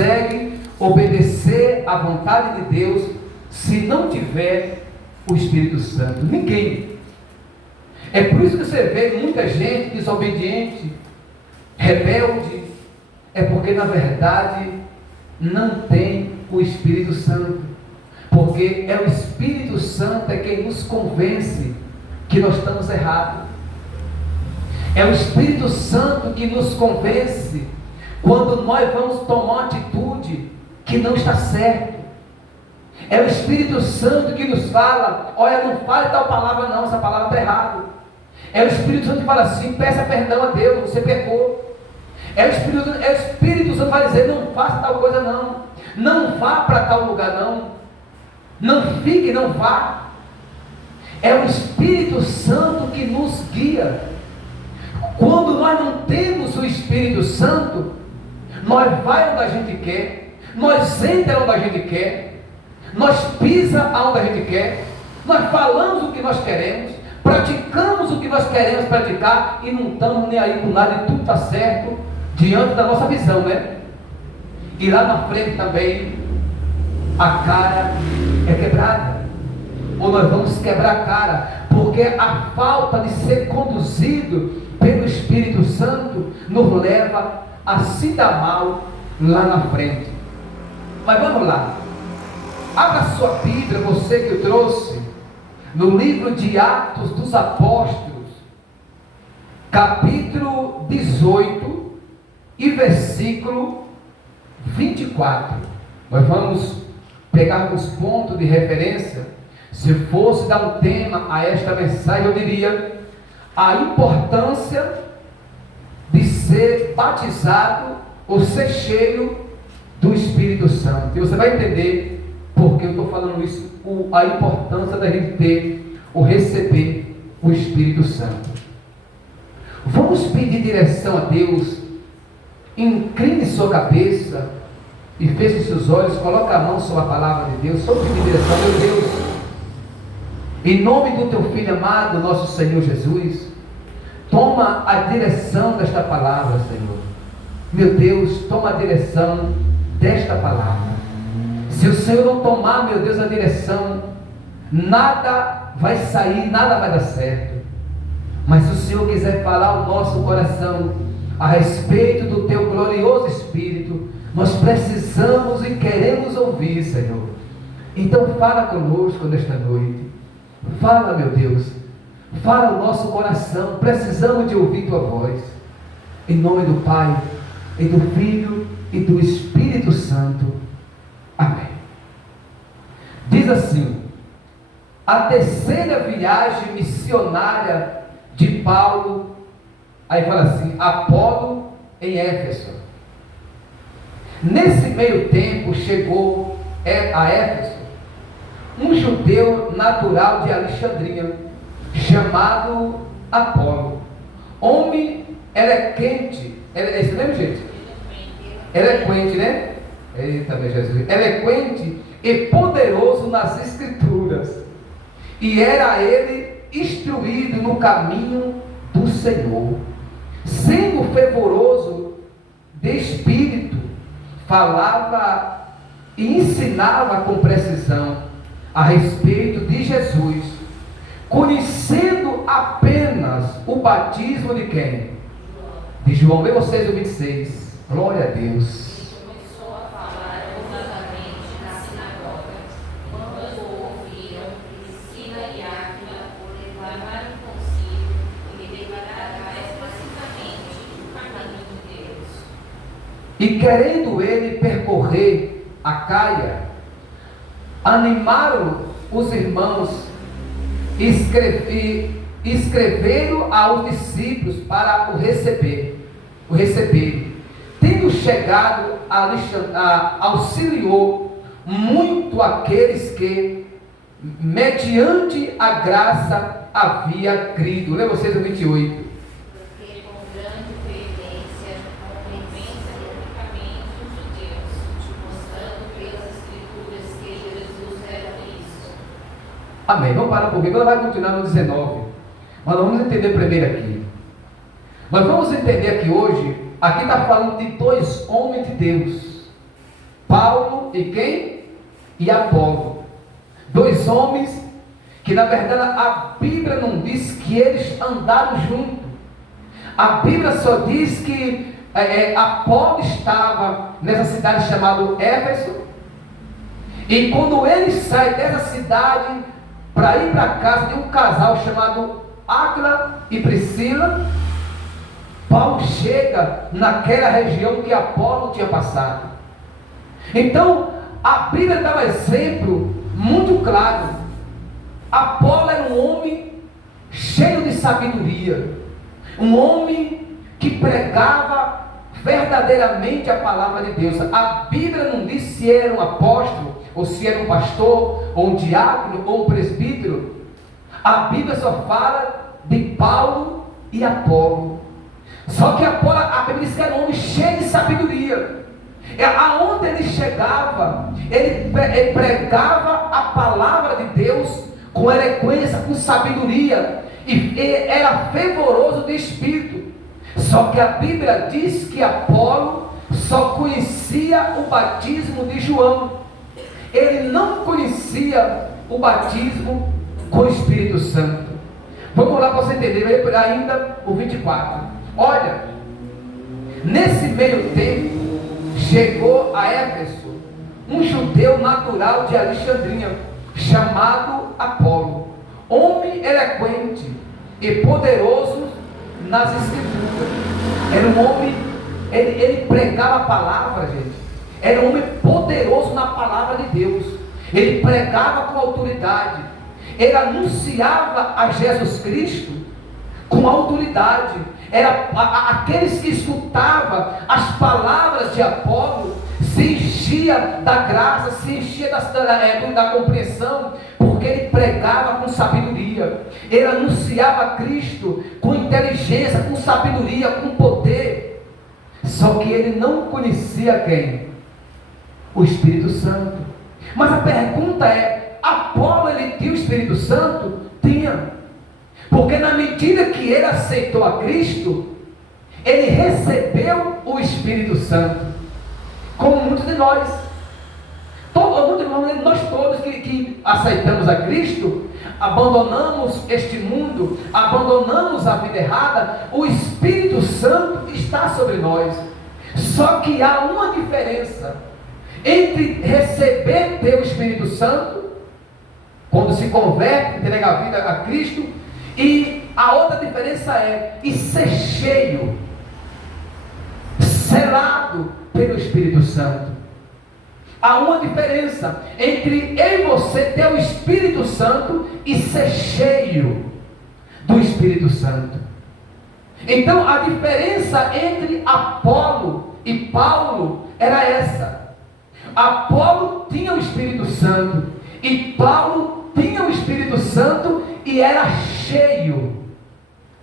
consegue obedecer à vontade de Deus se não tiver o Espírito Santo. Ninguém. É por isso que você vê muita gente desobediente, rebelde, é porque na verdade não tem o Espírito Santo. Porque é o Espírito Santo quem nos convence que nós estamos errados. É o Espírito Santo que nos convence quando nós vamos tomar uma atitude que não está certa. É o Espírito Santo que nos fala: olha, não fale tal palavra não, essa palavra está errada. É o Espírito Santo que fala assim: peça perdão a Deus, você pecou. É o Espírito Santo que vai dizer: não faça tal coisa não, não vá para tal lugar não fique, não vá. É o Espírito Santo que nos guia. Quando nós não temos o Espírito Santo, nós vai onde a gente quer, nós entra onde a gente quer, nós pisa aonde a gente quer, nós falamos o que nós queremos, praticamos o que nós queremos praticar e não estamos nem aí com nada e tudo está certo diante da nossa visão, né? E lá na frente também a cara é quebrada, ou nós vamos quebrar a cara, porque a falta de ser conduzido pelo Espírito Santo nos leva a se dar mal lá na frente. Mas vamos lá, abra sua Bíblia, você que eu trouxe, no livro de Atos dos Apóstolos, capítulo 18 e versículo 24. Nós vamos pegar alguns pontos de referência. Se fosse dar um tema a esta mensagem, eu diria: a importância de ser batizado ou ser cheio do Espírito Santo. E você vai entender porque eu estou falando isso, a importância da gente ter ou receber o Espírito Santo. Vamos pedir direção a Deus. Incline sua cabeça e feche seus olhos, coloque a mão sobre a palavra de Deus. Vamos pedir direção. Meu Deus, em nome do teu Filho amado, nosso Senhor Jesus, toma a direção desta palavra, Senhor. Meu Deus, toma a direção desta palavra. Se o Senhor não tomar, meu Deus, a direção, nada vai sair, nada vai dar certo. Mas se o Senhor quiser falar ao nosso coração a respeito do teu glorioso Espírito, nós precisamos e queremos ouvir, Senhor. Então fala conosco nesta noite. Fala, meu Deus, fala o nosso coração, precisamos de ouvir tua voz. Em nome do Pai, e do Filho e do Espírito Santo. Amém. Diz assim: a terceira viagem missionária de Paulo, aí fala assim, Apolo em Éfeso. Nesse meio tempo chegou a Éfeso um judeu natural de Alexandria, chamado Apolo, homem eloquente, esse mesmo jeito, eloquente, né? Eita, meu Jesus, eloquente e poderoso nas Escrituras, e era ele instruído no caminho do Senhor, sendo fervoroso de espírito, falava e ensinava com precisão a respeito de Jesus, conhecendo apenas o batismo de quem? De João. Vê vocês o 26. Glória a Deus. Começou a falar ousadamente na sinagoga, quando o ouviram, Priscila e Áquila o declamaram consigo e lhe declararam explicitamente o caminho de Deus. E querendo ele percorrer a Caia, animaram os irmãos e escreveram aos discípulos para o receber. Tendo chegado a Alexandria, auxiliou muito aqueles que, mediante a graça, havia crido. Lê vocês o 28. Porque com grande veemência convence publicamente os judeus, mostrando pelas Escrituras que Jesus era Cristo. Amém. Vamos parar um pouquinho, ela vai continuar no 19. Mas nós vamos entender primeiro aqui. Nós vamos entender aqui hoje, aqui está falando de dois homens de Deus. Paulo e quem? E Apolo. Dois homens que na verdade a Bíblia não diz que eles andaram juntos. A Bíblia só diz que Apolo estava nessa cidade chamada Éfeso, e quando ele sai dessa cidade para ir para a casa de um casal chamado Áquila e Priscila, Paulo chega naquela região que Apolo tinha passado. Então a Bíblia dá um exemplo muito claro. Apolo era um homem cheio de sabedoria, um homem que pregava verdadeiramente a palavra de Deus. A Bíblia não diz se era um apóstolo, ou se era um pastor, ou um diácono, ou um presbítero. A Bíblia só fala de Paulo e Apolo. Só que Apolo, a Bíblia diz que era um homem cheio de sabedoria. Aonde ele chegava, ele pregava a palavra de Deus com eloquência, com sabedoria, e era fervoroso de espírito. Só que a Bíblia diz que Apolo só conhecia o batismo de João. Ele não conhecia o batismo com o Espírito Santo. Vamos lá para você entender ainda o 24. Olha, nesse meio tempo chegou a Éfeso um judeu natural de Alexandria, chamado Apolo, homem eloquente e poderoso nas escrituras. Era um homem, ele pregava a palavra, gente. Era um homem poderoso na palavra de Deus. Ele pregava com autoridade. Ele anunciava a Jesus Cristo com autoridade. Aqueles que escutavam as palavras de Apolo se enchia da graça, se enchia da compreensão, porque ele pregava com sabedoria. Ele anunciava Cristo com inteligência, com sabedoria, com poder. Só que ele não conhecia quem? O Espírito Santo. Mas a pergunta é: Apolo, ele tinha o Espírito Santo? Tinha. Porque na medida que ele aceitou a Cristo, ele recebeu o Espírito Santo. Como muitos de nós. Nós todos que aceitamos a Cristo, abandonamos este mundo, abandonamos a vida errada, o Espírito Santo está sobre nós. Só que há uma diferença entre receber teu Espírito Santo, quando se converte, entrega a vida a Cristo, e a outra diferença é e ser cheio, selado pelo Espírito Santo. Há uma diferença entre eu e você ter o Espírito Santo e ser cheio do Espírito Santo. Então a diferença entre Apolo e Paulo era essa. Apolo tinha o Espírito Santo e Paulo tinha o Espírito Santo e era cheio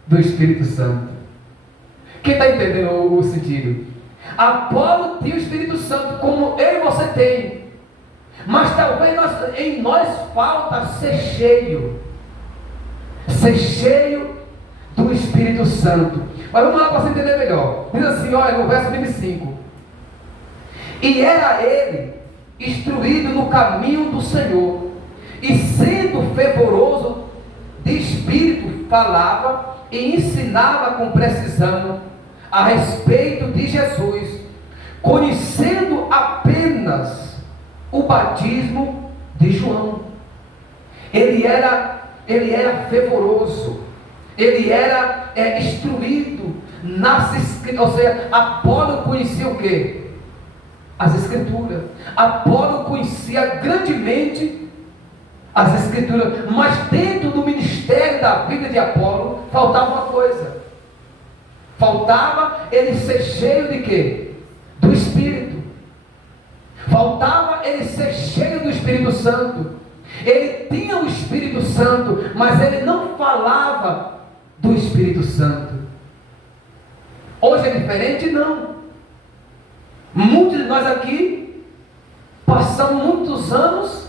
do Espírito Santo. Quem está entendendo o sentido? Apolo tinha o Espírito Santo, como eu e você tem, mas talvez em nós falta ser cheio do Espírito Santo. Mas vamos lá para você entender melhor. Diz assim, olha, no verso 25: e era ele instruído no caminho do Senhor, e sendo fervoroso de espírito, falava e ensinava com precisão a respeito de Jesus, conhecendo apenas o batismo de João. Ele era fervoroso, ele era instruído nas escrituras. Ou seja, Apolo conhecia o quê? As escrituras. Apolo conhecia grandemente as escrituras, mas dentro do ministério da vida de Apolo faltava uma coisa. Faltava ele ser cheio de quê? Do Espírito. Faltava ele ser cheio do Espírito Santo. Ele tinha o Espírito Santo, mas ele não falava do Espírito Santo. Hoje é diferente? Não. Muitos de nós aqui passamos muitos anos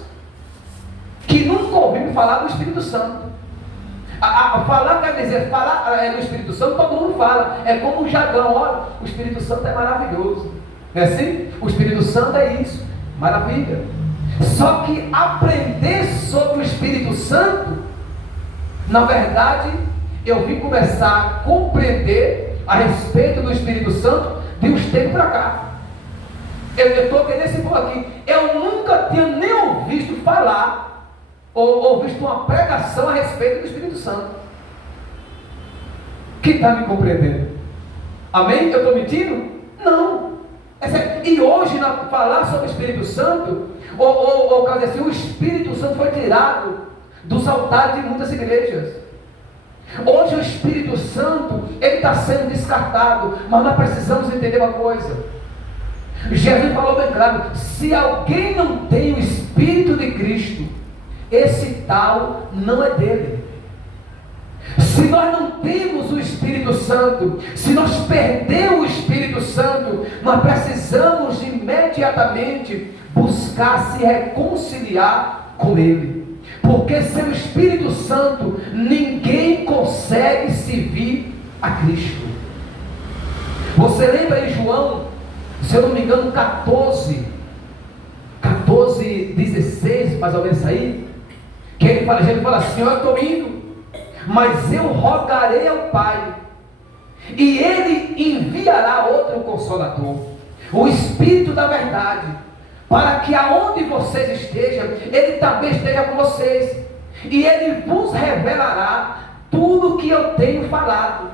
que nunca ouvimos falar do Espírito Santo. Falar quer dizer, falar do Espírito Santo, todo mundo fala. É como um jargão, olha, o Espírito Santo é maravilhoso. Não é assim? O Espírito Santo é isso. Maravilha. Só que aprender sobre o Espírito Santo, na verdade, eu vim começar a compreender a respeito do Espírito Santo de uns tempos para cá. Eu estou nesse ponto aqui. Eu nunca tinha nem ouvido falar ou visto uma pregação a respeito do Espírito Santo. Quem está me compreendendo? Amém? Eu estou mentindo? Não. E hoje, falar sobre o Espírito Santo, ou caso assim, o Espírito Santo foi tirado dos altares de muitas igrejas. Hoje o Espírito Santo, ele está sendo descartado, mas nós precisamos entender uma coisa. Jesus falou bem claro: se alguém não tem o Espírito de Cristo, esse tal não é dele. Se nós não temos o Espírito Santo, se nós perdemos o Espírito Santo, nós precisamos imediatamente buscar se reconciliar com Ele, porque sem o Espírito Santo ninguém consegue servir a Cristo. Você lembra em João, se eu não me engano, 14, 16, mais ou menos aí, que ele fala assim: eu estou indo, mas eu rogarei ao Pai, e Ele enviará outro Consolador, o Espírito da verdade, para que aonde vocês estejam, Ele também esteja com vocês, e Ele vos revelará tudo o que eu tenho falado.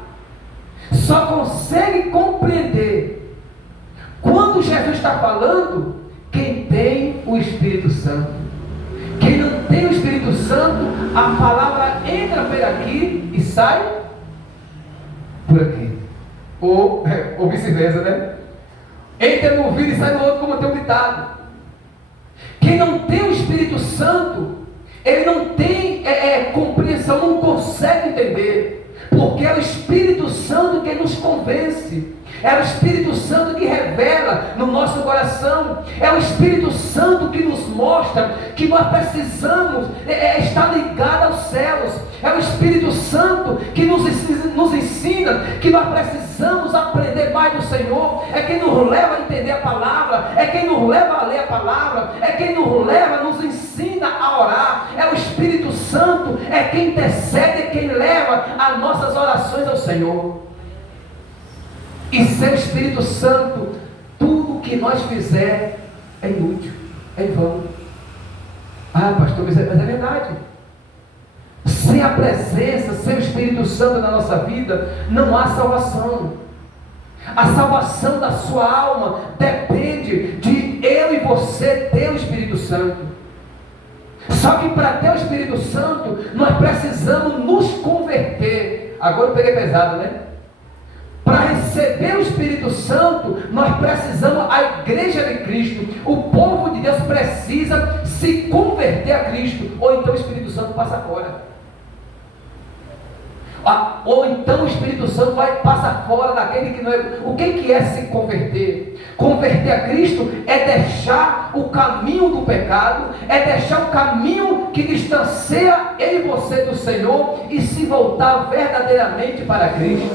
Só consegue compreender quando Jesus está falando quem tem o Espírito Santo. Quem não tem o Espírito Santo, a palavra entra por aqui e sai por aqui. Ou vice-versa, né? Entra no ouvido e sai no outro, como tem um ditado. Quem não tem o Espírito Santo, ele não tem compreensão, não consegue entender. Porque é o Espírito Santo que nos convence. É o Espírito Santo que revela no nosso coração. É o Espírito Santo que nos mostra que nós precisamos estar ligados aos céus. É o Espírito Santo que nos ensina que nós precisamos aprender mais do Senhor. É quem nos leva a entender a palavra. É quem nos leva a ler a palavra. É quem nos leva, nos ensina a orar. É o Espírito Santo, é quem intercede, é quem leva as nossas orações ao Senhor. E sem o Espírito Santo, tudo que nós fizer é inútil, é em vão. Ah, pastor, mas é verdade. Sem a presença, sem o Espírito Santo na nossa vida, não há salvação. A salvação da sua alma depende de eu e você ter o Espírito Santo. Só que para ter o Espírito Santo, nós precisamos nos converter. Agora eu peguei pesado, né? Para receber o Espírito Santo, nós precisamos, a igreja de Cristo, o povo de Deus precisa se converter a Cristo, ou então o Espírito Santo passa fora. Ou então o Espírito Santo vai passar fora daquele que não é. O que é se converter? Converter a Cristo é deixar o caminho do pecado, é deixar o caminho que distancia eu e você do Senhor e se voltar verdadeiramente para Cristo.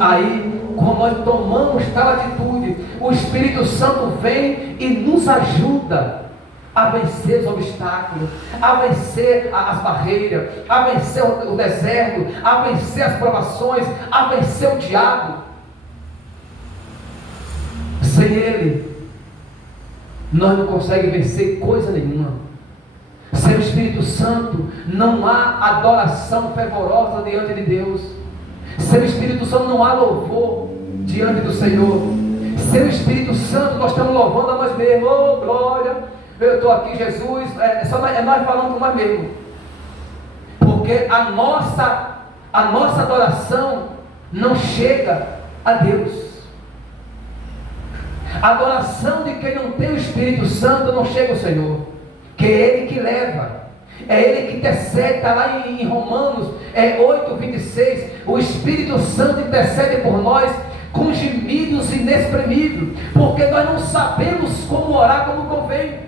Aí, quando nós tomamos tal atitude, o Espírito Santo vem e nos ajuda a vencer os obstáculos, a vencer as barreiras, a vencer o deserto, a vencer as provações, a vencer o diabo. Sem Ele, nós não conseguimos vencer coisa nenhuma. Sem o Espírito Santo, não há adoração fervorosa diante de Deus. Sem o Espírito Santo, não há louvor diante do Senhor. Sem o Espírito Santo, nós estamos louvando a nós mesmos. Oh, glória! Eu estou aqui, Jesus. É nós falando com nós mesmos. Porque a nossa adoração não chega a Deus. A adoração de quem não tem o Espírito Santo não chega ao Senhor. Que é Ele que leva. É Ele que intercede. Está lá em Romanos 8:26. O Espírito Santo intercede por nós com gemidos inexprimíveis. Porque nós não sabemos como orar como convém.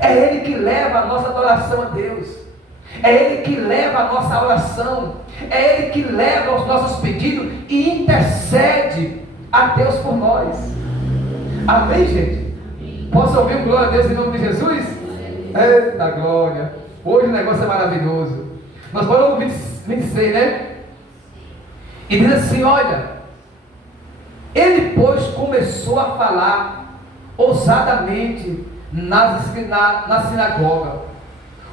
É Ele que leva a nossa adoração a Deus. É Ele que leva a nossa oração. É Ele que leva os nossos pedidos e intercede a Deus por nós. Amém, gente? Posso ouvir um glória a Deus em nome de Jesus? Eita glória! Hoje o negócio é maravilhoso. Nós falamos 26, né? E diz assim, olha, ele pois começou a falar ousadamente na sinagoga.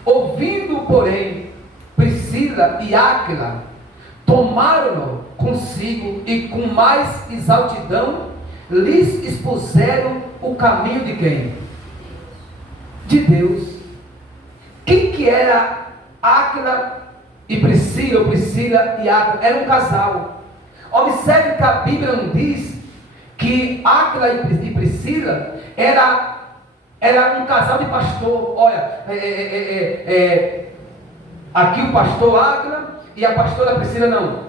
Ouvindo, porém, Priscila e Áquila, tomaram-no consigo e com mais exaltidão lhes expuseram o caminho de quem? De Deus. Quem que era Áquila e Priscila, ou Priscila e Áquila? Era um casal. Observe que a Bíblia não diz que Áquila e Priscila era um casal de pastor. Olha, aqui o pastor Áquila e a pastora Priscila não.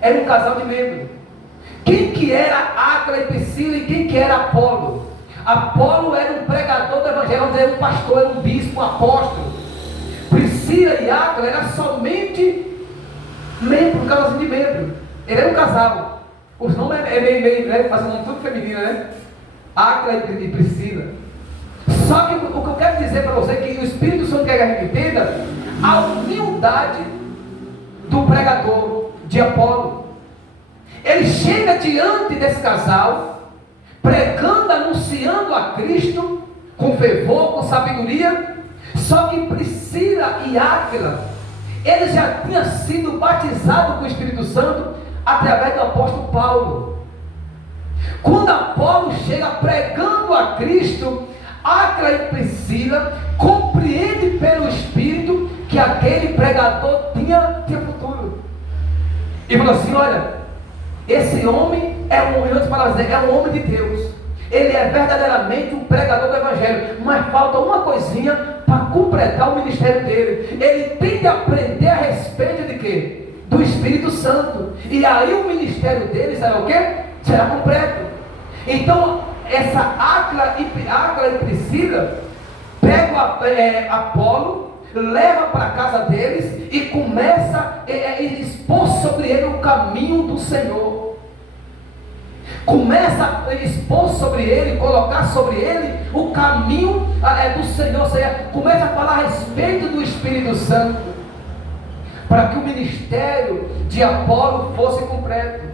Era um casal de membros. Quem que era Áquila e Priscila e quem que era Apolo? Apolo era um pregador do evangelho, era um pastor, era um bispo, um apóstolo. Priscila e Áquila era somente membro, um casalzinho de membro. Ele era um casal. Os nomes é meio, né? Faz um nome tudo feminino, né? Áquila e Priscila. Só que o que eu quero dizer para você é que o Espírito Santo quer que a gente entenda a humildade do pregador de Apolo. Ele chega diante desse casal, pregando, anunciando a Cristo, com fervor, com sabedoria. Só que Priscila e Áquila, eles já tinham sido batizados com o Espírito Santo através do apóstolo Paulo. Quando Apolo chega pregando a Cristo, Áquila e Priscila compreendem pelo Espírito que aquele pregador tinha futuro. E falou assim, olha, esse homem é um homem de Deus. Ele é verdadeiramente um pregador do Evangelho. Mas falta uma coisinha para completar o ministério dele. Ele tem de aprender a respeito de quê? Do Espírito Santo. E aí o ministério dele será o quê? Será completo. Então, essa Áquila e Priscila pegam Apolo, leva para a casa deles e começa a expor sobre ele o caminho do Senhor. Começa a expor sobre ele, colocar sobre ele o caminho do Senhor. Ou seja, começa a falar a respeito do Espírito Santo, para que o ministério de Apolo fosse completo.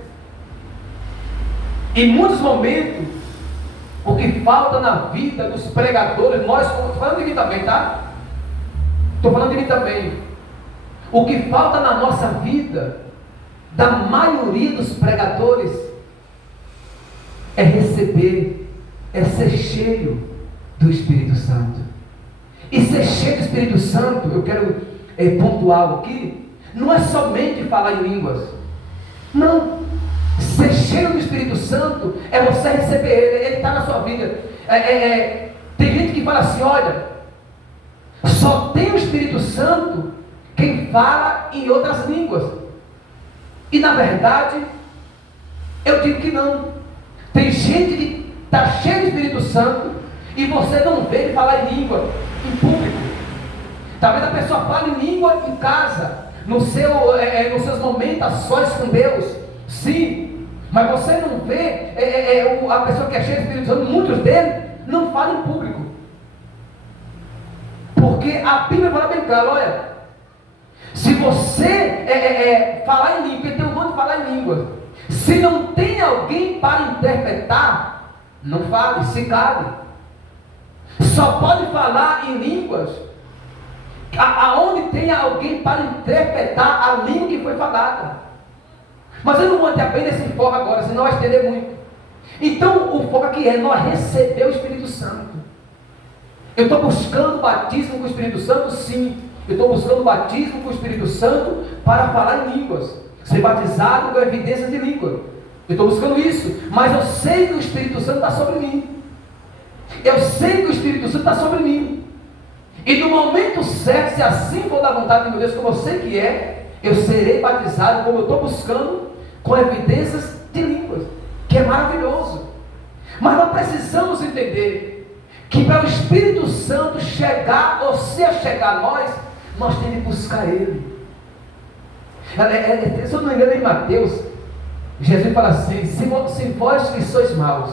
Em muitos momentos, o que falta na vida dos pregadores, estou falando de mim também, tá? Estou falando de mim também. O que falta na nossa vida, da maioria dos pregadores, é receber, é ser cheio do Espírito Santo. E ser cheio do Espírito Santo, eu quero pontuar algo aqui, não é somente falar em línguas. Não. Ser cheio do Espírito Santo é você receber ele está na sua vida. Tem gente que fala assim, olha, só tem o Espírito Santo quem fala em outras línguas. E na verdade, eu digo que não. Tem gente que está cheio do Espírito Santo e você não vê ele falar em língua, em público. Talvez a pessoa fale em língua em casa, nos seus momentos a sós com Deus. Sim, mas você não vê a pessoa que é cheia do Espírito Santo, muitos deles não falam em público. Porque a Bíblia fala bem claro, olha, se você falar em língua, porque tem um monte de falar em língua, se não tem alguém para interpretar, não fale, se cale. Só pode falar em línguas aonde tenha alguém para interpretar a língua que foi falada. Mas eu não vou entrar bem nesse foco agora, senão vai estender muito. Então o foco aqui é nós receber o Espírito Santo. Eu estou buscando batismo com o Espírito Santo? Sim. Eu estou buscando batismo com o Espírito Santo para falar em línguas, ser batizado com evidência de língua. Eu estou buscando isso, mas eu sei que o Espírito Santo está sobre mim. Eu sei que o Espírito Santo está sobre mim. E no momento certo, se assim for da vontade de meu Deus, como eu sei que eu serei batizado, como eu estou buscando, com evidências de línguas, que é maravilhoso. Mas nós precisamos entender que para o Espírito Santo chegar, ou se chegar a nós temos que buscar Ele. Se eu não me engano, em Mateus, Jesus fala assim, se vós que sois maus,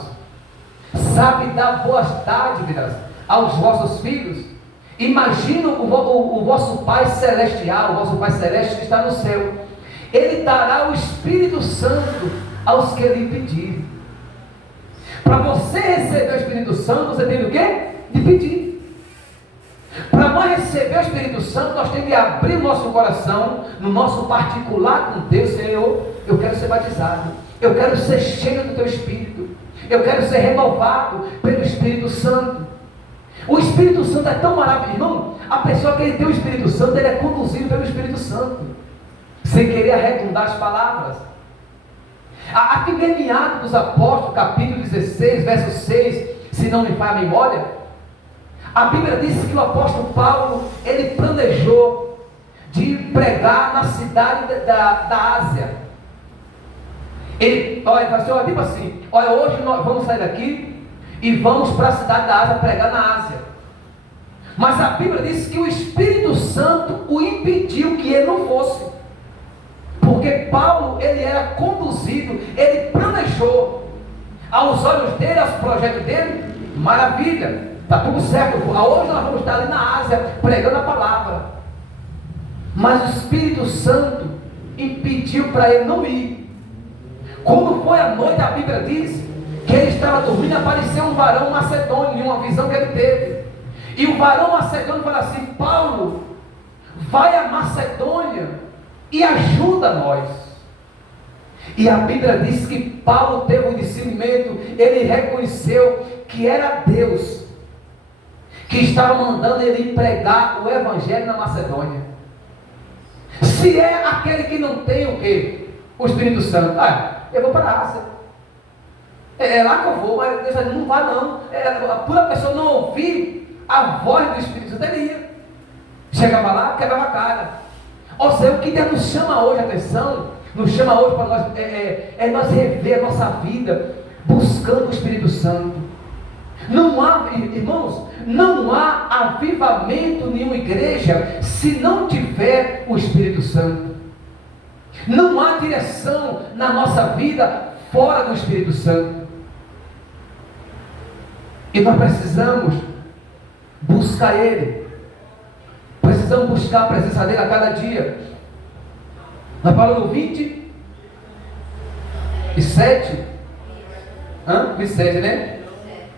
sabe dar boas dádivas aos vossos filhos, imagina o vosso Pai Celestial, o vosso Pai Celeste que está no céu, Ele dará o Espírito Santo aos que lhe pedirem. Para você receber o Espírito Santo, você tem o quê? De pedir. Para nós receber o Espírito Santo, nós temos que abrir o nosso coração, no nosso particular com Deus. Senhor, eu quero ser batizado, eu quero ser cheio do Teu Espírito, eu quero ser renovado pelo Espírito Santo. O Espírito Santo é tão maravilhoso, irmão. A pessoa que tem o Espírito Santo, ele é conduzido pelo Espírito Santo, sem querer arredondar as palavras. Aqui vem em Atos dos Apóstolos, capítulo 16, verso 6, se não me falha a memória, a Bíblia diz que o apóstolo Paulo, ele planejou de pregar na cidade da Ásia. Ele falou assim, olha, tipo assim, olha, hoje nós vamos sair daqui e vamos para a cidade da Ásia pregar na Ásia. Mas a Bíblia diz que o Espírito Santo o impediu que ele não fosse. Porque Paulo, ele era conduzido, ele planejou, aos olhos dele, aos projetos dele, maravilha, está tudo certo, hoje nós vamos estar ali na Ásia, pregando a palavra. Mas o Espírito Santo impediu para ele não ir. Quando foi à noite, a Bíblia diz que ele estava dormindo, apareceu um varão macedônio, em uma visão que ele teve. E o varão macedônio falou assim, Paulo, vai à Macedônia e ajuda nós. E a Bíblia diz que Paulo teve um discernimento, ele reconheceu que era Deus que estava mandando ele ir pregar o Evangelho na Macedônia. Se é aquele que não tem o quê? O Espírito Santo. Eu vou para a Ásia. É lá que eu vou, mas Deus não vai não. Por a pessoa não ouvir a voz do Espírito Santo, ele ia. Chegava lá, quebrava a cara. Ou seja, o que Deus nos chama hoje, atenção, nos chama hoje para nós, nós rever a nossa vida, buscando o Espírito Santo. Não há, irmãos, não há avivamento em nenhuma igreja se não tiver o Espírito Santo. Não há direção na nossa vida fora do Espírito Santo. E nós precisamos buscar Ele. Precisamos buscar a presença dele a cada dia. Na palavra 27, 27, né?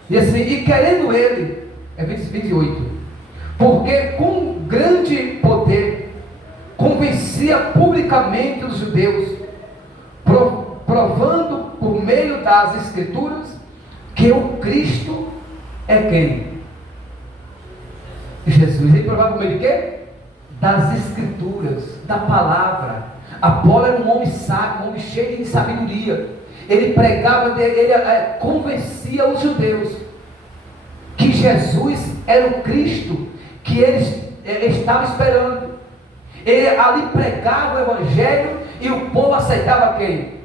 E assim, e querendo ele, é 28, porque com grande poder convencia publicamente os judeus, provando por meio das Escrituras que o Cristo é quem? Jesus. Ele provava por meio de quê? Das Escrituras, da palavra. Apolo era um homem sábio, um homem cheio de sabedoria. Ele pregava, ele convencia os judeus que Jesus era o Cristo que eles estavam esperando. Ele ali pregava o Evangelho e o povo aceitava quem?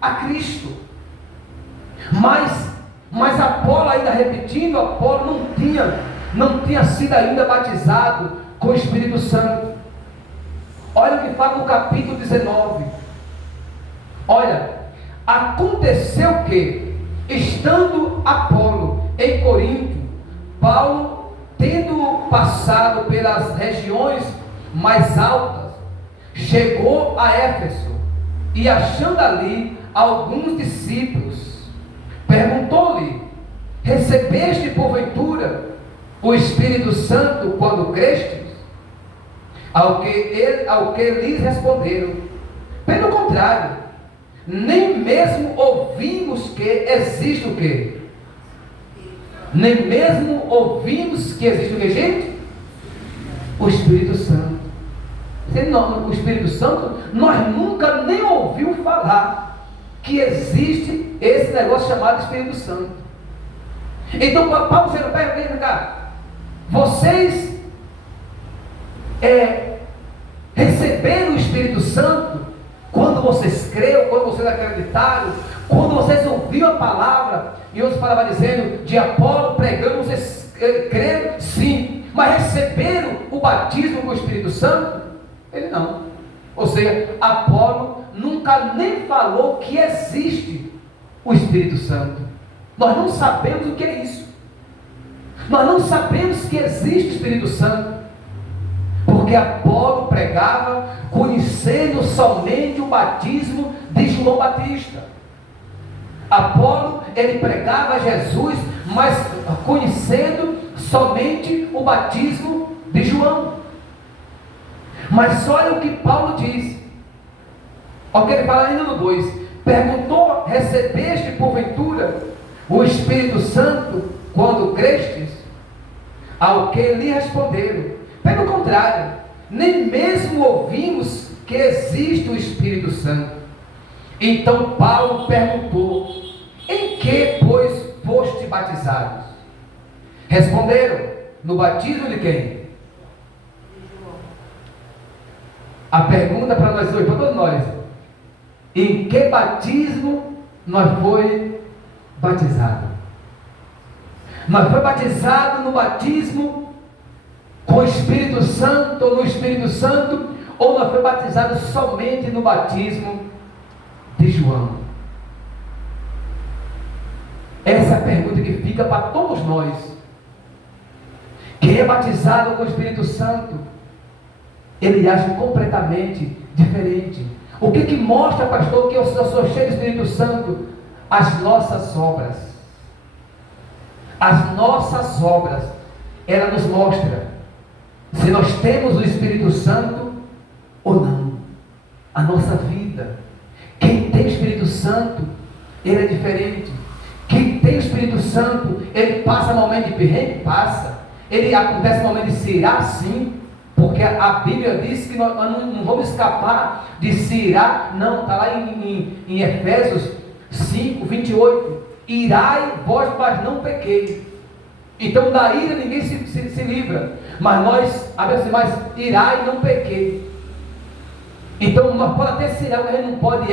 A Cristo. Mas Apolo, ainda repetindo, Apolo não tinha sido ainda batizado com o Espírito Santo. Olha o que fala no capítulo 19. Olha, aconteceu que, estando Apolo em Corinto, Paulo, tendo passado pelas regiões mais altas, chegou a Éfeso, e achando ali alguns discípulos, perguntou-lhe: recebeste porventura o Espírito Santo quando crestes? Ao que lhes responderam: pelo contrário, nem mesmo ouvimos que existe o quê? Nem mesmo ouvimos que existe o quê, gente? O Espírito Santo. O Espírito Santo, nós nunca nem ouvimos falar que existe esse negócio chamado Espírito Santo. Então Paulo dizendo, vem cá, vocês receberam o Espírito Santo quando vocês creram, quando vocês acreditaram, quando vocês ouviram a palavra, e outros palavras dizendo, de Apolo pregando, vocês creram? Sim, mas receberam o batismo com o Espírito Santo? Ele não. Ou seja, Apolo nunca nem falou que existe o Espírito Santo. Nós não sabemos o que é isso. Nós não sabemos que existe o Espírito Santo. Porque Apolo pregava conhecendo somente o batismo de João Batista. Apolo, ele pregava Jesus, mas conhecendo somente o batismo de João. Mas olha o que Paulo diz. Olha o que ele fala ainda no 2. Perguntou: recebeste porventura o Espírito Santo quando crestes? Ao que lhe responderam: pelo contrário, nem mesmo ouvimos que existe o Espírito Santo. Então Paulo perguntou: em que, pois, foste batizados? Responderam: no batismo de quem? A pergunta para nós hoje, para todos nós: em que batismo nós foi batizado? Nós foi batizado no batismo com o Espírito Santo, ou no Espírito Santo, ou nós foi batizado somente no batismo de João? Essa é a pergunta que fica para todos nós. Quem é batizado com o Espírito Santo, ele age completamente diferente. O que mostra, pastor, que eu sou cheio do Espírito Santo? As nossas obras. As nossas obras, ela nos mostra se nós temos o Espírito Santo ou não. A nossa vida. Quem tem o Espírito Santo, ele é diferente. Quem tem o Espírito Santo, ele passa momento de perrengue? Passa. Ele acontece momento de se irar? Sim. Porque a Bíblia diz que nós não vamos escapar de se irar. Não, está lá em Efésios 5, 28. Irai vós, mas não pequei. Então da ira ninguém se livra. Mas nós, a Bíblia diz, mas irai e não pequei. Então nós podemos até se irar, mas ele não pode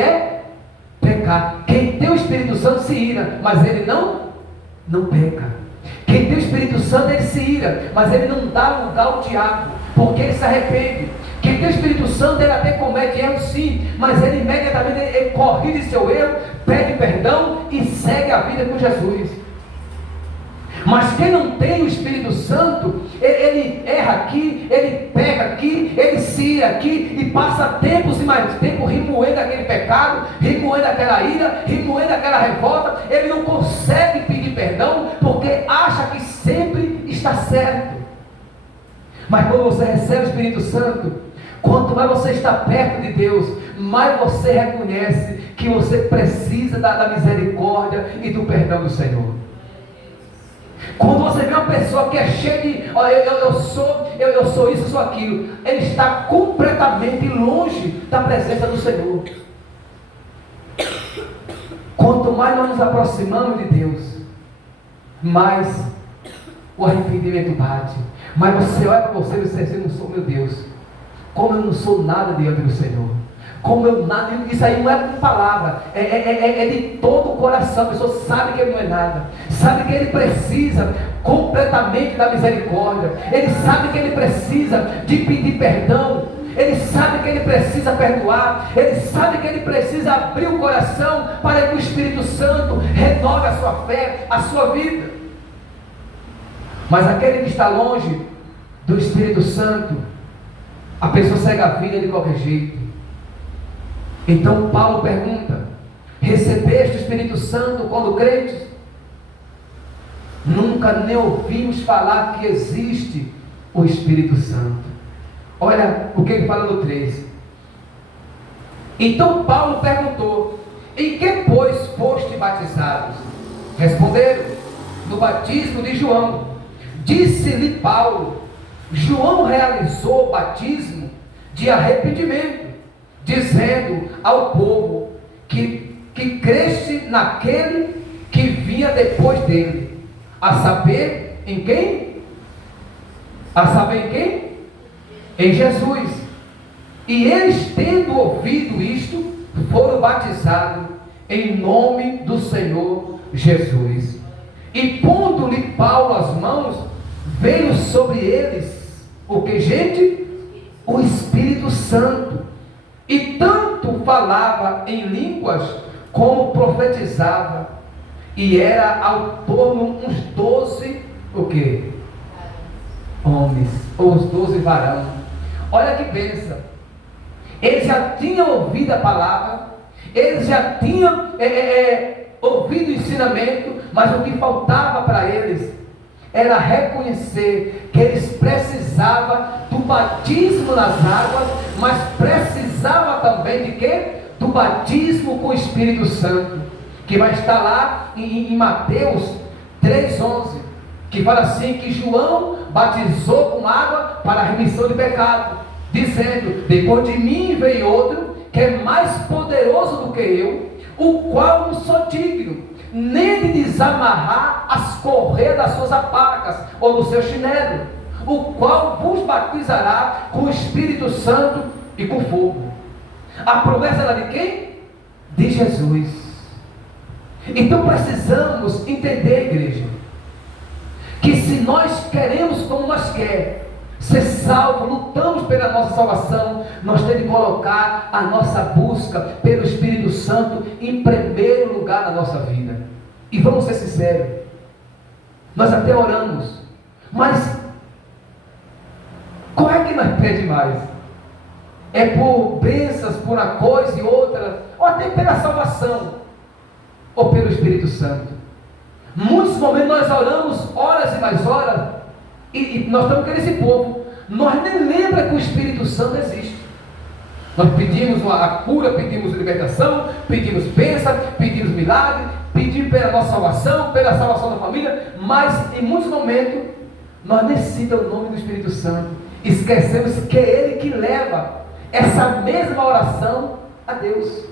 pecar. Quem tem o Espírito Santo se ira, mas ele não peca. Quem tem o Espírito Santo, ele se ira, mas ele não dá lugar ao diabo, porque ele se arrepende. Quem tem o Espírito Santo, ele até comete erro sim, mas ele imediatamente ele corrige seu erro, pede perdão e segue a vida com Jesus. Mas quem não tem o Espírito Santo, ele erra aqui, ele pega aqui, ele se ira aqui e passa tempos e mais tempo remoendo aquele pecado, remoendo aquela ira, remoendo aquela revolta. Ele não consegue pedir perdão porque acha que sempre está certo. Mas quando você recebe o Espírito Santo, quanto mais você está perto de Deus, mais você reconhece que você precisa da misericórdia e do perdão do Senhor. Quando você vê uma pessoa que é cheia de eu sou isso, eu sou aquilo, ele está completamente longe da presença do Senhor. Quanto mais nós nos aproximamos de Deus, mais o arrependimento bate. Mas você olha para você e diz assim: eu não sou, meu Deus, como eu não sou nada diante do Senhor. Como eu nada, isso aí não é com palavra, é de todo o coração. A pessoa sabe que ele não é nada, sabe que ele precisa completamente da misericórdia, ele sabe que ele precisa de pedir perdão, ele sabe que ele precisa perdoar, ele sabe que ele precisa abrir o coração para que o Espírito Santo renove a sua fé, a sua vida. Mas aquele que está longe do Espírito Santo, a pessoa segue a vida de qualquer jeito. Então Paulo pergunta: recebeste o Espírito Santo quando crentes? Nunca nem ouvimos falar que existe o Espírito Santo. Olha o que ele fala no 3. Então Paulo perguntou: em que pois foste batizados? Responderam: no batismo de João. Disse-lhe Paulo: João realizou o batismo de arrependimento, dizendo ao povo que cresce naquele que vinha depois dele, a saber em quem? A saber em quem? Em Jesus. E eles, tendo ouvido isto, foram batizados em nome do Senhor Jesus. E pondo-lhe Paulo as mãos, veio sobre eles o que, gente? O Espírito Santo. E tanto falava em línguas como profetizava. E era ao torno uns 12, o quê? Homens, ou os 12 varões. Olha que bênção. Eles já tinham ouvido a palavra, eles já tinham ouvido o ensinamento, mas o que faltava para eles era reconhecer que eles precisavam do batismo nas águas, mas precisavam também de quê? Do batismo com o Espírito Santo, que vai estar lá em Mateus 3,11, que fala assim, que João batizou com água para a remissão de pecado, dizendo: depois de mim veio outro, que é mais poderoso do que eu, o qual não sou digno nem de desamarrar as correias das suas apacas, ou do seu chinelo, o qual vos batizará com o Espírito Santo e com fogo. A promessa era de quem? De Jesus. Então precisamos entender, igreja, que se nós queremos, como nós queremos, ser salvos, lutamos pela nossa salvação, nós temos que colocar a nossa busca pelo Espírito Santo em primeiro lugar na nossa vida. E vamos ser sinceros, nós até oramos, mas qual é que nós pedimos mais? É por bênçãos, por uma coisa e outra, ou até pela salvação, ou pelo Espírito Santo? Muitos momentos nós oramos horas e mais horas, e nós estamos querendo esse povo, nós nem lembramos que o Espírito Santo existe. Nós pedimos a cura, pedimos libertação, pedimos bênção, pedimos milagre, pedimos pela nossa salvação, pela salvação da família, mas em muitos momentos nós necessitamos o nome do Espírito Santo, esquecemos que é Ele que leva essa mesma oração a Deus.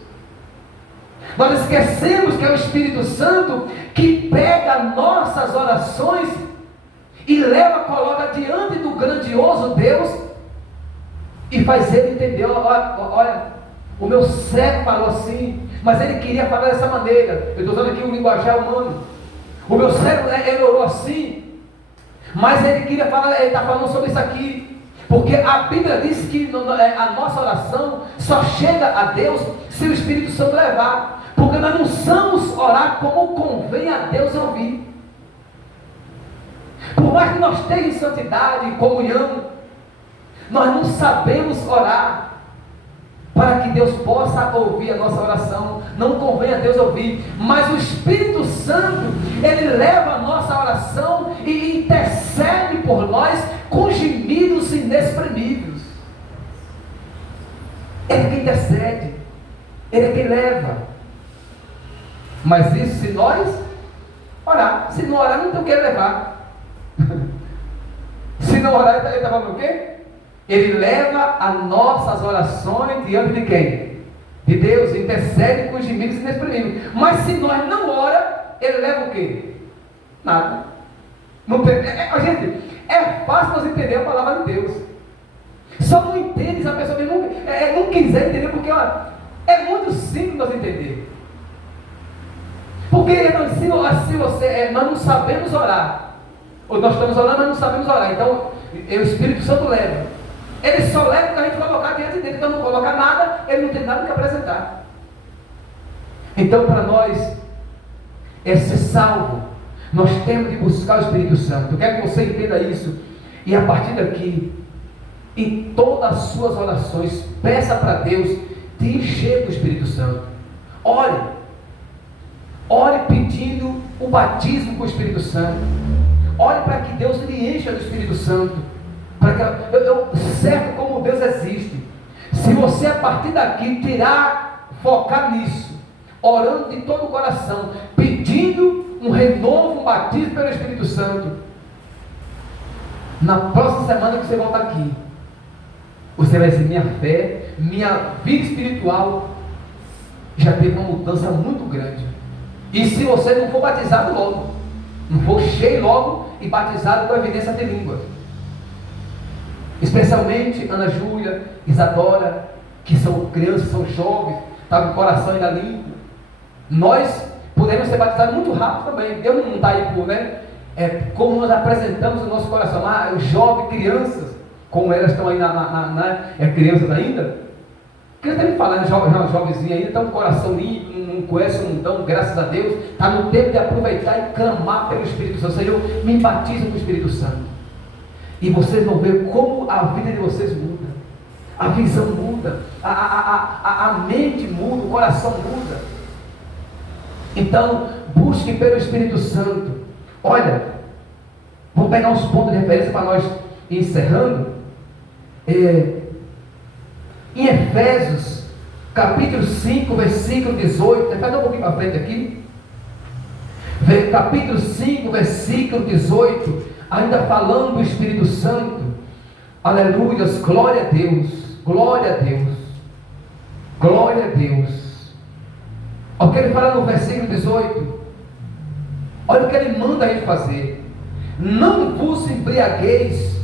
Nós esquecemos que é o Espírito Santo que pega nossas orações e leva, coloca diante do grandioso Deus e faz ele entender. Olha, o meu servo falou assim, mas ele queria falar dessa maneira. Eu estou usando aqui o linguajar humano. O meu servo, ele orou assim, mas ele queria falar, ele está falando sobre isso aqui, porque a Bíblia diz que a nossa oração só chega a Deus se o Espírito Santo levar, porque nós não somos orar como convém a Deus ouvir. Por mais que nós tenhamos santidade e comunhão, nós não sabemos orar para que Deus possa ouvir a nossa oração. Não convém a Deus ouvir, mas o Espírito Santo, ele leva a nossa oração e intercede por nós com gemidos inexprimíveis. Ele é quem intercede, ele é quem leva. Mas isso se nós orar. Se não orar, não tem o que levar. Se não orar, ele está falando o quê? Ele leva as nossas orações diante de quem? De Deus, intercede com gemidos inexprimíveis. Mas se nós não ora, ele leva o quê? Nada. Não tem, gente, é fácil nós entender a palavra de Deus. Só não entende se a pessoa não quiser entender, porque é muito simples nós entender. Porque nós não sabemos orar, ou nós estamos orando, mas não sabemos orar. Então, o Espírito Santo leva. Ele só leva para a gente colocar diante dele. Então não coloca nada, ele não tem nada que apresentar. Então, para nós ser salvo, nós temos de buscar o Espírito Santo. Eu quero que você entenda isso. E a partir daqui, em todas as suas orações, peça para Deus te encher do Espírito Santo. Ore pedindo o batismo com o Espírito Santo. Ore para que Deus lhe encha do Espírito Santo. Para que eu certo como Deus existe. Se você a partir daqui focar nisso, orando de todo o coração, pedindo um renovo, um batismo pelo Espírito Santo, na próxima semana que você volta aqui, você vai dizer: minha fé, minha vida espiritual já teve uma mudança muito grande. E se você não for batizado logo, não for cheio logo e batizado com evidência de língua, especialmente Ana Júlia, Isadora, que são crianças, são jovens, está com o coração ainda limpo, nós podemos ser batizados muito rápido também. Eu não está aí por, né? Como nós apresentamos o nosso coração. Os jovens, crianças, como elas estão aí crianças ainda, que eu tenho que falar, jovenzinhos ainda, estão com o coração limpo, não conhece um montão, graças a Deus, está no tempo de aproveitar e clamar pelo Espírito Santo. Senhor, me batiza com o Espírito Santo. E vocês vão ver como a vida de vocês muda. A visão muda, a mente muda, o coração muda. Então, busque pelo Espírito Santo. Olha, vou pegar uns pontos de referência para nós ir encerrando. Em Efésios, capítulo 5, versículo 18. Vai dar um pouquinho para frente aqui. Capítulo 5, versículo 18. Ainda falando do Espírito Santo. Aleluias, glória a Deus. Glória a Deus. Glória a Deus. Olha o que ele fala no versículo 18. Olha o que ele manda a gente fazer. Não vos embriagueis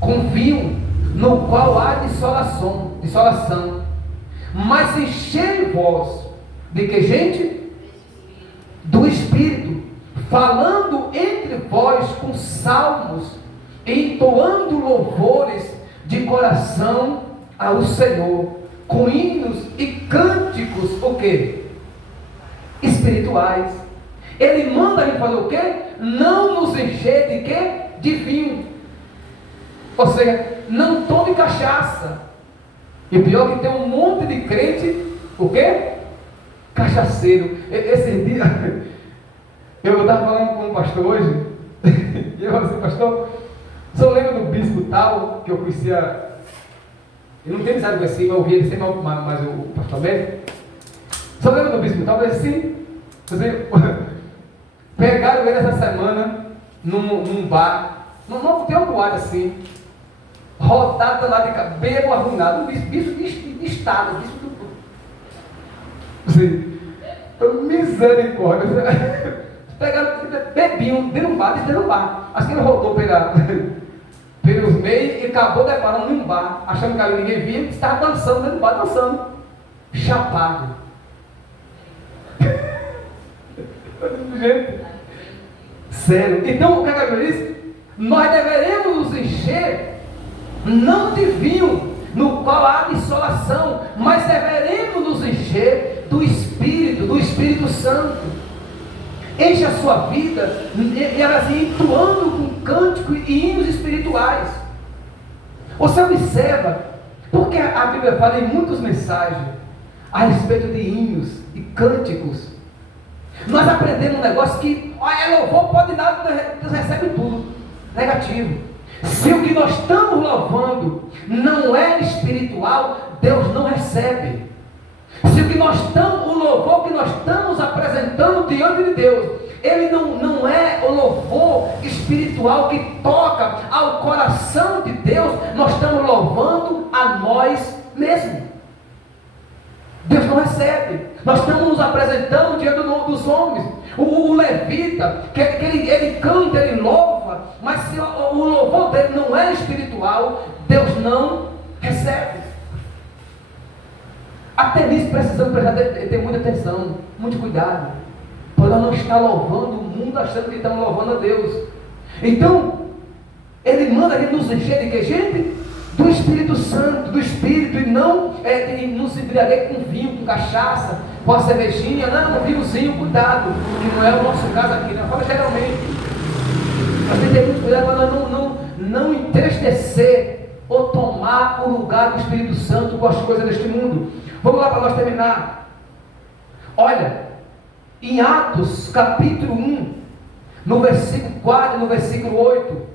com vinho, no qual há dissolação, mas enchei-vos de que, gente? Do Espírito, falando entre vós com salmos, entoando louvores de coração ao Senhor, com hinos e cânticos, o quê? Espirituais. Ele manda a gente fazer o quê? Não nos encher de quê? De vinho. Ou seja, não tome cachaça. E o pior é que tem um monte de crente, o quê? Cachaceiro. Esse dia, eu estava falando com um pastor hoje, e eu falei assim, pastor, você lembra do bispo tal, que eu conhecia, eu não tenho amizade com esse, eu ouvi ele sempre mais o pastor mesmo. Você lembra do bispo tal? Eu disse, sim. Pegaram ele essa semana num bar, não tem uma boate assim, rodada lá de cabelo arruinado, um bicho de estado, bicho do misericórdia. Pegaram, bebiam, dentro do bar, acho que ele rodou pelos meios e acabou deparando num bar, achando que ali ninguém via, estava dançando dentro do bar, dançando, chapado. Gente, sério. Então o que eu disse? Nós deveremos nos encher não de vinho, no qual há dissolação, mas deveremos nos encher do Espírito Santo. Enche a sua vida, e ela assim, entoando com cântico e hinos espirituais. Você observa, porque a Bíblia fala em muitas mensagens a respeito de hinos e cânticos. Nós aprendemos um negócio que, olha, louvor pode dar, Deus recebe tudo. Negativo. Se o que nós estamos louvando não é espiritual, Deus não recebe. Se o louvor que nós estamos apresentando diante de Deus, ele não é o louvor espiritual que toca ao coração de Deus, nós estamos louvando a nós mesmos. Deus não recebe. Nós estamos nos apresentando diante dos homens. O levita, que ele canta, ele louva, mas se o louvor dele não é espiritual, Deus não recebe. Até nisso precisamos ter muita atenção, muito cuidado, para nós não estar louvando o mundo achando que estamos louvando a Deus. Então, ele manda a gente nos encher de que, gente? Do Espírito Santo, do Espírito, e não nos embriagueis com vinho, com cachaça, com a cervejinha, não, um vinhozinho, cuidado, que não é o nosso caso aqui, não fala geralmente. Nós temos que ter muito cuidado para nós não entristecer ou tomar o lugar do Espírito Santo com as coisas deste mundo. Vamos lá para nós terminar. Olha, em Atos capítulo 1, no versículo 4 e no versículo 8,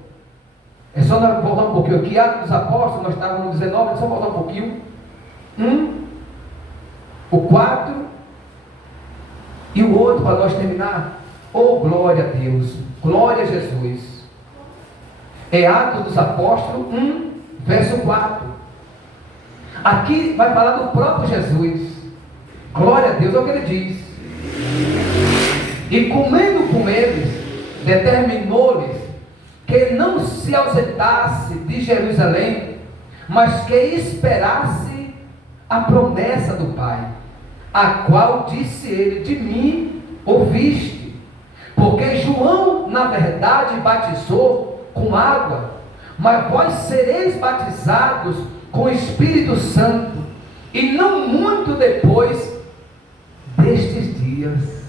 é só nós voltar um pouquinho aqui, Atos dos Apóstolos, nós estávamos no 19, é só voltar um pouquinho. O 4 e o 8 para nós terminar. Oh, glória a Deus, glória a Jesus. É Atos dos Apóstolos 1, verso 4. Aqui vai falar do próprio Jesus. Glória a Deus, é o que ele diz. E comendo com eles, determinou-lhes que não se ausentasse de Jerusalém, mas que esperasse a promessa do Pai, a qual disse ele: de mim ouviste. Porque João, na verdade, batizou com água, mas vós sereis batizados com o Espírito Santo. E não muito depois destes dias.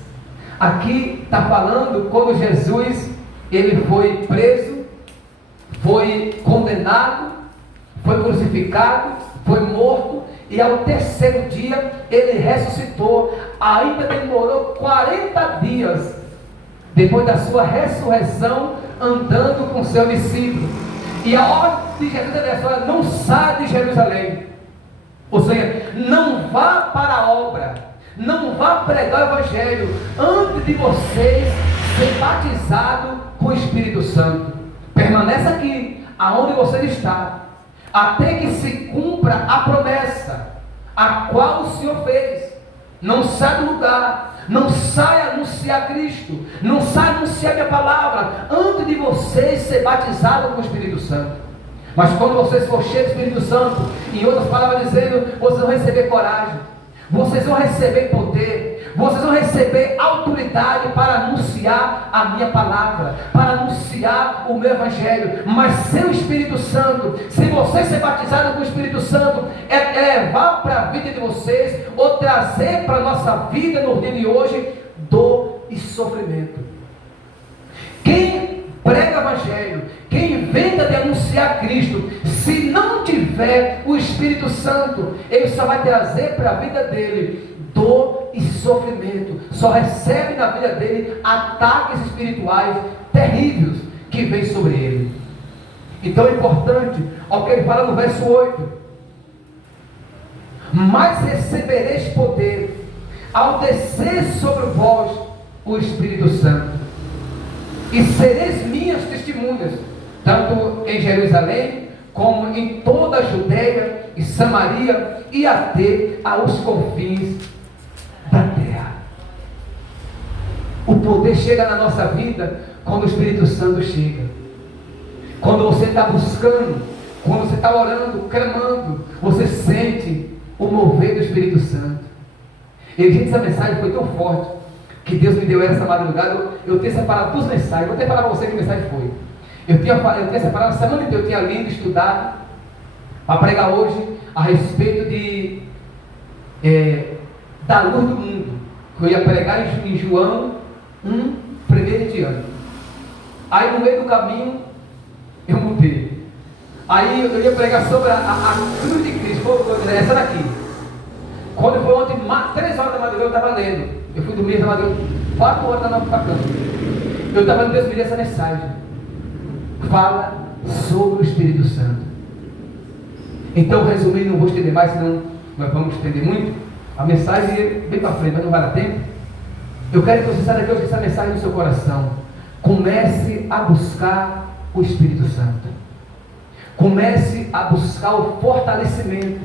Aqui está falando quando Jesus ele foi preso, foi condenado, foi crucificado, foi morto, e ao terceiro dia ele ressuscitou. Ainda demorou 40 dias depois da sua ressurreição, andando com seu discípulo. E a ordem de Jesus é essa: olha, não saia de Jerusalém, ou seja, não vá para a obra, não vá pregar o Evangelho antes de vocês ser batizados com o Espírito Santo. Permaneça aqui, aonde você está, até que se cumpra a promessa a qual o Senhor fez. Não saia do lugar, não saia anunciar Cristo, não saia anunciar minha palavra antes de vocês ser batizados com o Espírito Santo. Mas quando vocês for cheios do Espírito Santo, em outras palavras dizendo, vocês vão receber coragem, vocês vão receber poder, vocês vão receber autoridade para anunciar a minha palavra, para anunciar o meu Evangelho. Mas sem o Espírito Santo, se vocês ser batizados com o Espírito Santo, é levar para a vida de vocês, ou trazer para a nossa vida no dia de hoje, dor e sofrimento. Quem prega o Evangelho, quem inventa de anunciar Cristo, se não tiver o Espírito Santo, ele só vai trazer para a vida dele dor e sofrimento. Só recebe na vida dele ataques espirituais terríveis que vêm sobre ele. Então é importante, ao que ele fala no verso 8: mas recebereis poder ao descer sobre vós o Espírito Santo, e sereis minhas testemunhas, tanto em Jerusalém, como em toda a Judeia e Samaria, e até aos confins da terra. O poder chega na nossa vida quando o Espírito Santo chega. Quando você está buscando, quando você está orando, clamando, você sente o mover do Espírito Santo. E gente, essa mensagem foi tão forte que Deus me deu essa madrugada. Eu tinha separado 2 mensagens. Vou até falar para você que mensagem foi. Eu tinha separado a semana inteira, eu tinha lido, estudado para pregar hoje a respeito da luz do mundo, que eu ia pregar em João 1, 1 de ano. Aí no meio do caminho eu mudei. Aí eu ia pregar sobre a cruz de Cristo, essa daqui. Quando foi ontem, 3 horas da madrugada, eu estava lendo. Eu fui dormir na madrugada, 4 horas da noite para cama. Eu estava lendo, Deus me deu essa mensagem. Fala sobre o Espírito Santo. Então, resumindo, não vou estender mais, senão nós vamos estender muito. A mensagem é bem para frente, mas não vai dar tempo. Eu quero que você saia daqui hoje com essa mensagem no seu coração. Comece a buscar o Espírito Santo. Comece a buscar o fortalecimento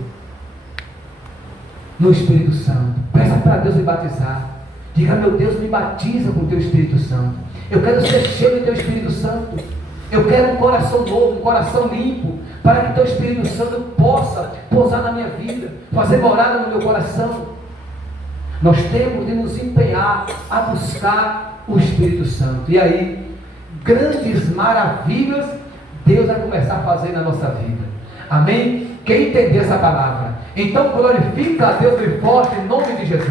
no Espírito Santo. Peça para Deus me batizar. Diga: meu Deus, me batiza com o teu Espírito Santo. Eu quero ser cheio do teu Espírito Santo. Eu quero um coração novo, um coração limpo, para que teu Espírito Santo possa pousar na minha vida, fazer morada no meu coração. Nós temos de nos empenhar a buscar o Espírito Santo. E aí, grandes maravilhas Deus vai começar a fazer na nossa vida. Amém? Quem entender essa palavra? Então glorifica a Deus bem forte em nome de Jesus.